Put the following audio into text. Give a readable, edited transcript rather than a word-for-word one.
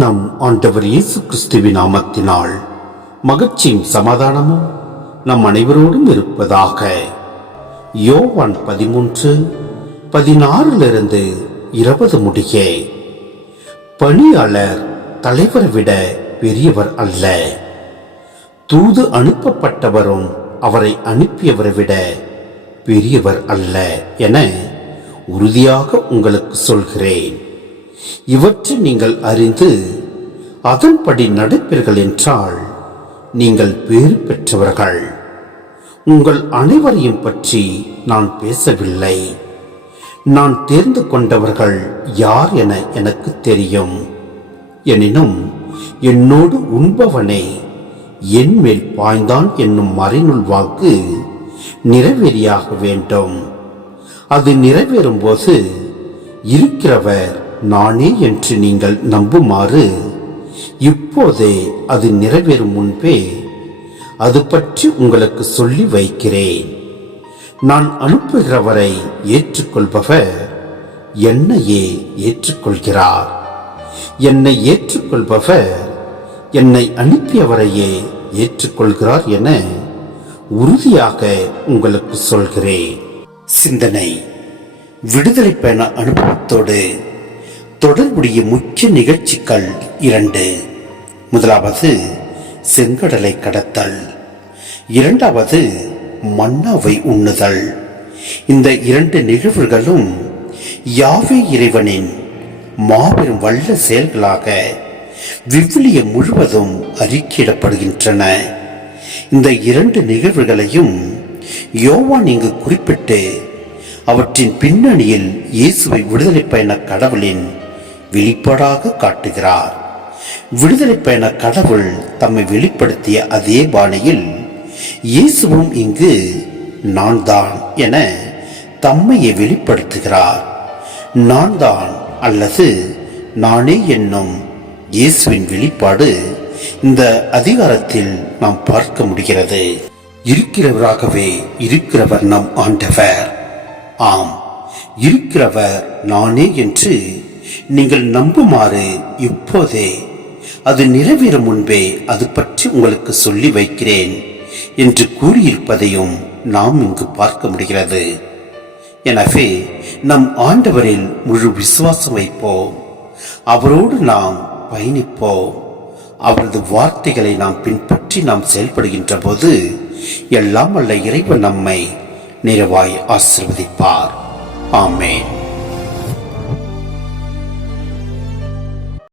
நம் ஆண்டவர் இயேசு கிறிஸ்துவின் நாமத்தினால் மகிழ்ச்சியும் சமாதானமும் நம் அனைவரோடும் இருப்பதாக. யோவான் 13:16 முடிய, பணியாளர் தலைவரை விட பெரியவர் அல்ல, தூது அனுப்பப்பட்டவரும் அவரை அனுப்பியவரை விட பெரியவர் அல்ல என உறுதியாக உங்களுக்கு சொல்கிறேன். இவற்றை நீங்கள் அறிந்து அதன்படி நடப்பீர்கள் என்றால் நீங்கள் பேறு பெற்றவர்கள். உங்கள் அனைவரையும் பற்றி நான் பேசவில்லை. நான் தேர்ந்து கொண்டவர்கள் யார் என எனக்கு தெரியும். எனினும் என்னோடு உண்பவனே என் மேல் பாய்ந்தான் என்னும் மறைநூல் வாக்கு நிறைவேறியாக வேண்டும். அது நிறைவேறும் போது இருக்கிறவர் நானே என்று நீங்கள் நம்புமாறு இப்போதே அது நிறைவேறும் முன்பே அது பற்றி உங்களுக்கு சொல்லி வைக்கிறேன். நான் அனுப்புகிறவரை ஏற்றுக்கொள்பவர் என்னையே ஏற்றுக்கொள்கிறார். என்னை ஏற்றுக்கொள்பவர் என்னை அனுப்பியவரையே ஏற்றுக்கொள்கிறார் என உறுதியாக உங்களுக்கு சொல்கிறேன். சிந்தனை: விடுதலை பயண அனுபவத்தோடு தொடர்புடைய முக்கிய நிகழ்ச்சிகள் 2. முதலாவது செங்கடலை கடத்தல், இரண்டாவது மன்னாவை உண்ணுதல். இந்த 2 நிகழ்வுகளும் யாவே இறைவனின் மாபெரும் வல்ல செயல்களாக விவிலியம் முழுவதும் அறிக்கையிடப்படுகின்றன. இந்த 2 நிகழ்வுகளையும் யோவான் இங்கு குறிப்பிட்டு அவற்றின் பின்னணியில் இயேசுவை விடுதலை பயண கடவுளின் வெளிப்பாடாக காட்டுகிறார். விடுதலை பயண கடவுள் தம்மை வெளிப்படுத்திய அதே பாணியில் இயேசுவும் இங்கு நான் தான் என தம்மையை வெளிப்படுத்துகிறார். நான் தான் அல்லது நானே என்னும் இயேசுவின் வெளிப்பாடு இந்த அதிகாரத்தில் நாம் பார்க்க முடிகிறது. இருக்கிறவராகவே இருக்கிறவர் நம் ஆண்டவர். ஆம், இருக்கிறவர் நானே என்று நீங்கள் நம்புமாறு இப்போதே அது நிறைவேறும் முன்பே அது பற்றி உங்களுக்கு சொல்லி வைக்கிறேன் என்று கூறியிருப்பதையும் நாம் இங்கு பார்க்க முடிகிறது. எனவே நம் ஆண்டவரில் முழு விசுவாசம் வைப்போம். அவரோடு நாம் பயணிப்போம். அவரது வார்த்தைகளை நாம் பின்பற்றி நாம் செயல்படுகின்ற போது எல்லாம் வல்ல இறைவன் நம்மை நிறைவாய் ஆசீர்வதிப்பார். ஆமென்.